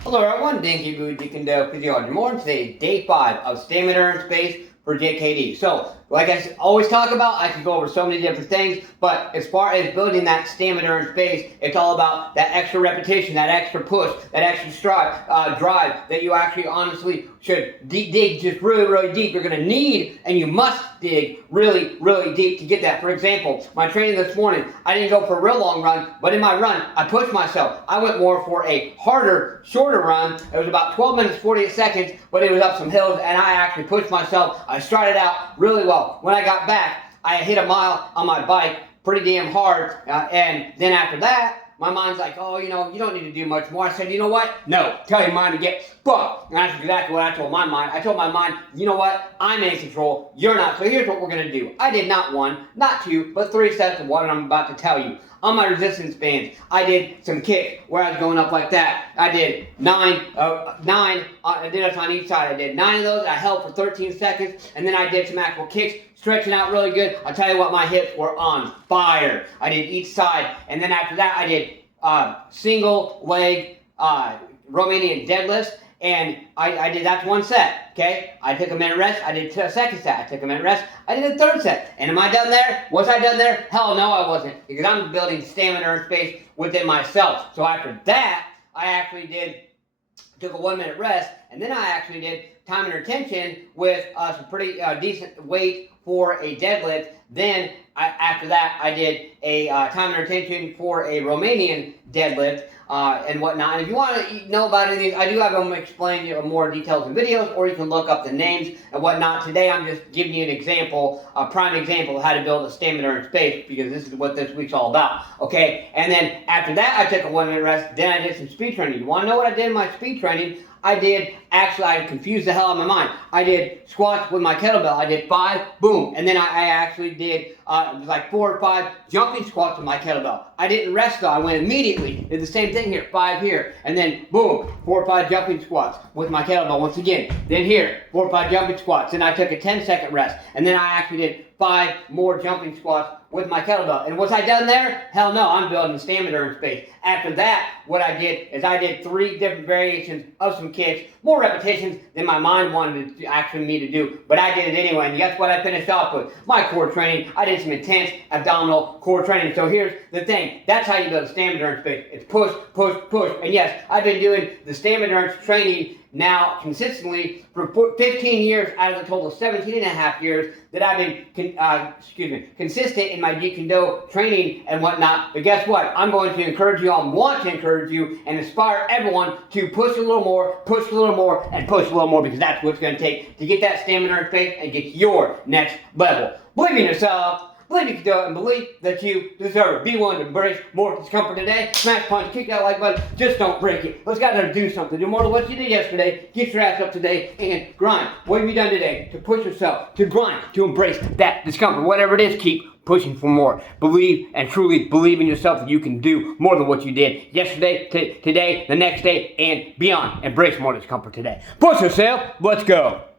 Hello everyone, Dinky Boo Kune Physiology More. Today is day 5 of Stami-Durance Base for JKD. So, like I always talk about, I can go over so many different things, but as far as building that Stami-Durance Base, it's all about that extra repetition, that extra push, that extra drive that you actually honestly should dig just really, really deep. You're going to need, and you must dig really, really deep to get that. For example, my training this morning, I didn't go for a real long run, but in my run, I pushed myself. I went more for a harder, shorter run. It was about 12 minutes, 48 seconds, but it was up some hills, and I actually pushed myself. I started out really well. When I got back, I hit a mile on my bike pretty damn hard, and then after that, my mind's like, oh, you don't need to do much more. I said, you know what? No, tell your mind to get fucked. And that's exactly what I told my mind. I told my mind, you know what? I'm in control. You're not. So here's what we're going to do. I did not 1, not 2, but 3 sets of what I'm about to tell you. On my resistance bands, I did some kicks where I was going up like that. I did 9, I did it on each side. I did 9 of those. I held for 13 seconds, and then I did some actual kicks, stretching out really good. I'll tell you what, my hips were on fire. I did each side, and then after that, I did single leg Romanian deadlifts, and I did that 1 set, okay? I took a minute rest, I did a second set, I took a minute rest, I did a third set. And am I done there? Was I done there? Hell no, I wasn't, because I'm building Stami-Durance Base within myself. So after that, I actually took a 1 minute rest, and then I actually did time and retention with some pretty decent weight for a deadlift. Then after that, I did a time and retention for a Romanian deadlift and whatnot. And if you want to know about any of these, I do have them explain more details in videos, or you can look up the names and whatnot. Today, I'm just giving you an example, a prime example of how to build a Stami-Durance Base, because this is what this week's all about, okay? And then after that, I took a 1 minute rest. Then I did some speed training. You want to know what I did in my speed training? I confused the hell out of my mind. I did squats with my kettlebell. I did 5, boom. And then I actually did, it was like 4 or 5 jumping squats with my kettlebell. I didn't rest though. I went immediately, did the same thing here, 5 here. And then, boom, 4 or 5 jumping squats with my kettlebell once again. Then here, 4 or 5 jumping squats. Then I took a 10-second rest. And then I actually did 5 more jumping squats with my kettlebell. And was I done there? Hell no, I'm building a Stami-Durance Base. After that, what I did is I did 3 different variations of some kicks, more repetitions than my mind wanted me to do, but I did it anyway. And guess what I finished off with? My core training. I did some intense abdominal core training. So here's the thing. That's how you build a Stami-Durance Base. It's push, push, push. And yes, I've been doing the Stami-Durance training now consistently for 15 years out of the total of 17 and a half years that I've been consistent in my Jeet training and whatnot. But guess what? I'm going to encourage you, I want to encourage you and inspire everyone to push a little more, push a little more, and push a little more, because that's what it's going to take to get that Stami-Durance Base and get your next level. Believe in yourself. Believe you can do it, and believe that you deserve it. Be willing to embrace more discomfort today. Smash, punch, kick that like button. Just don't break it. Let's get there, do something. Do more than what you did yesterday. Get your ass up today and grind. What have you done today to push yourself, to grind, to embrace that discomfort? Whatever it is, keep pushing for more. Believe and truly believe in yourself that you can do more than what you did yesterday, today, the next day, and beyond. Embrace more discomfort today. Push yourself. Let's go.